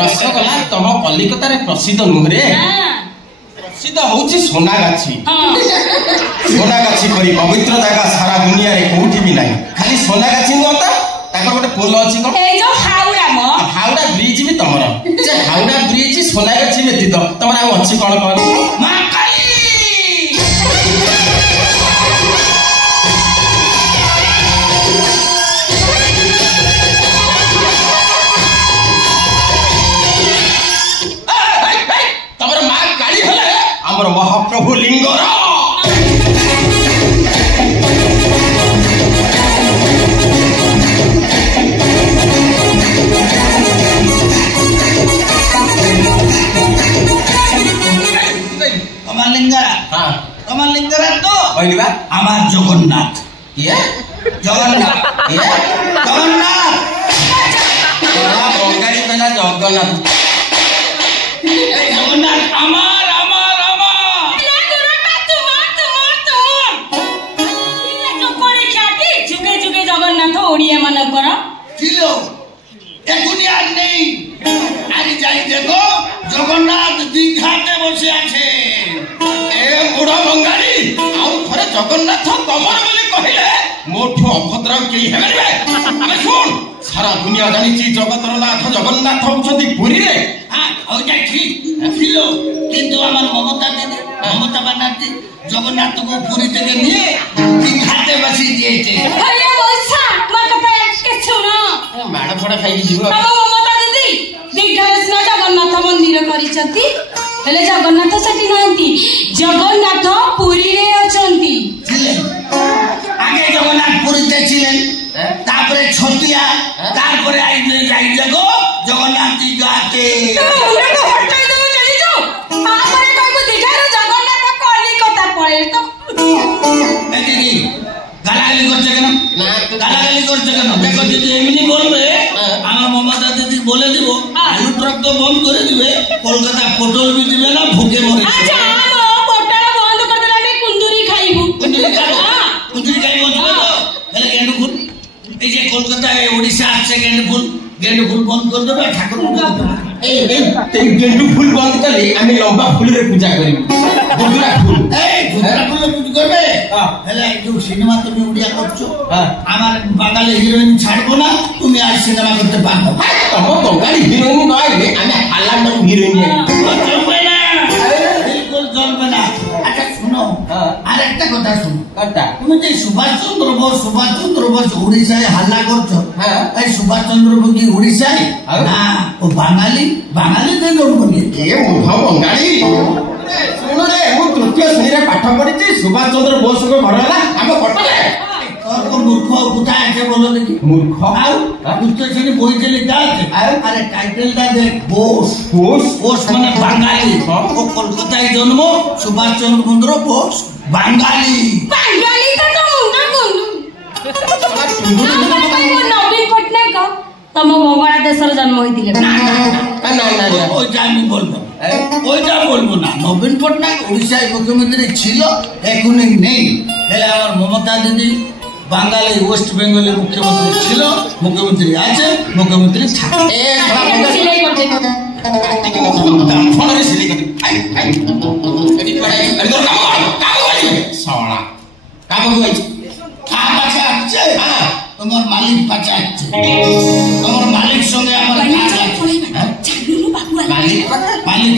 रसगोला तुम कलिकतार प्रसिद्ध नुहरे प्रसिद्ध होची सोनागाछी सोनागाछी परी पवित्र जगह सारा दुनिया रे कोठी भी नहीं खाली सोनागाछी नुहता ताकर गोटे पोल अछि को ए जो हावड़ा ब्रिज भी तमर जे हावड़ा ब्रिज सोनागाछी व्यतीत तमर आ अछि कोन कोन मा काली महाप्रभु लिंगर कमलिंगरा तो आमार जगन्नाथ ये जगन्नाथ ये जगन्नाथ बंगाली कहना जगन्नाथ জগন্নাথ আমার আমার আমার যুগে যুগে জগন্নাথ ওড়িয়া মানবর ছিল এখনই আর নেই। আজ যাই দেখো জগন্নাথ দীঘাতে বসে আছে। এ বুড়া বঙ্গালী ଆଉ ଥରେ ଜଗନ୍ନାଥ ତମର ବୋଲି କହିଲେ ମୋଠୁ ଅଭଦ୍ର କେହି ହେବେନି। ଆମେ ଶୁଣ ସାରା ଦୁନିଆ ଜାଣିଛି ଜଗତର ନାଥ ଜଗନ୍ନାଥ ହଉଛନ୍ତି ପୁରୀରେ। ওইটা ঠিক ছিল, কিন্তু আমার মমতা দিদি মমতা ব্যানার্জি জগন্নাথকে পুরী থেকে নিয়ে দীঘাতে বসিয়ে দিয়েছে। ମାଡ଼ ଫାଡ଼ ଖାଇକି ଯିବ। ମମତା ଦିଦି ଦୀଘାରେ ସିନା ଜଗନ୍ନାଥ ମନ୍ଦିର କରିଛନ୍ତି, ହେଲେ ଜଗନ୍ନାଥ ସେଠି ନାହାନ୍ତି। ଜଗନ୍ନାଥ ପୁରୀରେ ଅଛନ୍ତି। আগে জগন্নাথ পুরীতে ছিলেন, তারপরে ছটিয়া, তারপরে যাই দেখো জগন্নাথ দীঘাতে। জগন্নাথ কলিকতা পড়ে তো দিদি গালাগালি করছে কেন? গালাগালি করছে কেন? দেখো যদি এমনি বলবে আমার মমতা দিদি বলে দিব আলু ট্রাক তো বন্ধ করে দিবে, কলকাতা পটল বি দিবে না, ভুকে মরে বন্ধ করে দিলে আমি কুন্দুরি খাইবু। কুন্দুরি খাইব তাহলে গেন্ডু ফুল, এই যে কলকাতায় ওড়িশা আসছে গেন্ডু ফুল বন্ধ করে দেবে, ঠাকুর গেন্ডু ফুল বন্ধ কলে আমি লম্বা ফুলের পূজা করিব। গুজরা ফুল পূজা করবে। হেলে এই সিনেমা তুমি উড়িয়া করছো, আমার বাঙালি হিরোইন ছাড়বো না, তুমি আর সিনেমা করতে পারবো। তম বঙ্গালী হিরোইন নয়, আমি হালান্ডার হিরোইন। চলবে না, বিলকুল চলবে না। আচ্ছা শুনো, আর একটা কথা শুনো, তুমি যে সুভাষচন্দ্র বোস উড়িষ্যায় হাল্লা করছো, এই সুভাষচন্দ্র বোস কি উড়িষ্যায় না? ও বাঙালি বঙ্গালী। শুଣୁ ରେ ମୁଁ ତୃତୀୟ ଶ୍ରେଣୀରେ ପାଠ ପଢିଛି। ସୁଭାଷ ଚନ୍ଦ୍ର ବୋଷଙ୍କ ଘର ହେଲା ଆମ କଟକରେ। মূর্খ কোথায় আছে বলো দেখি? মূর্খ আর তৃতীয় শ্রেণী বইতে লেখা আছে, আরে টাইটেলটা দেখ, বোস মানে বাঙালি। ও কলকাতায় জন্ম, সুভাষচন্দ্র বোস বাঙালি। নবীন পট্টনায়ক তম মঙ্গলা দেশের জন্ম হয়েছিল। ওইটা আমি বলবো, ওইটা বলবো না। নবীন পট্টনায়ক উড়িষ্যায় মুখ্যমন্ত্রী ছিল, এখনই নেই। তাহলে আমার মমতা দিদি বাঙালি ওয়েস্ট বেঙ্গলের মুখ্যমন্ত্রী ছিল, মুখ্যমন্ত্রী আছে, মুখ্যমন্ত্রী থাকে। তোমার মালিক পাচা আছে, তোমার মালিক সঙ্গে আমার মালিক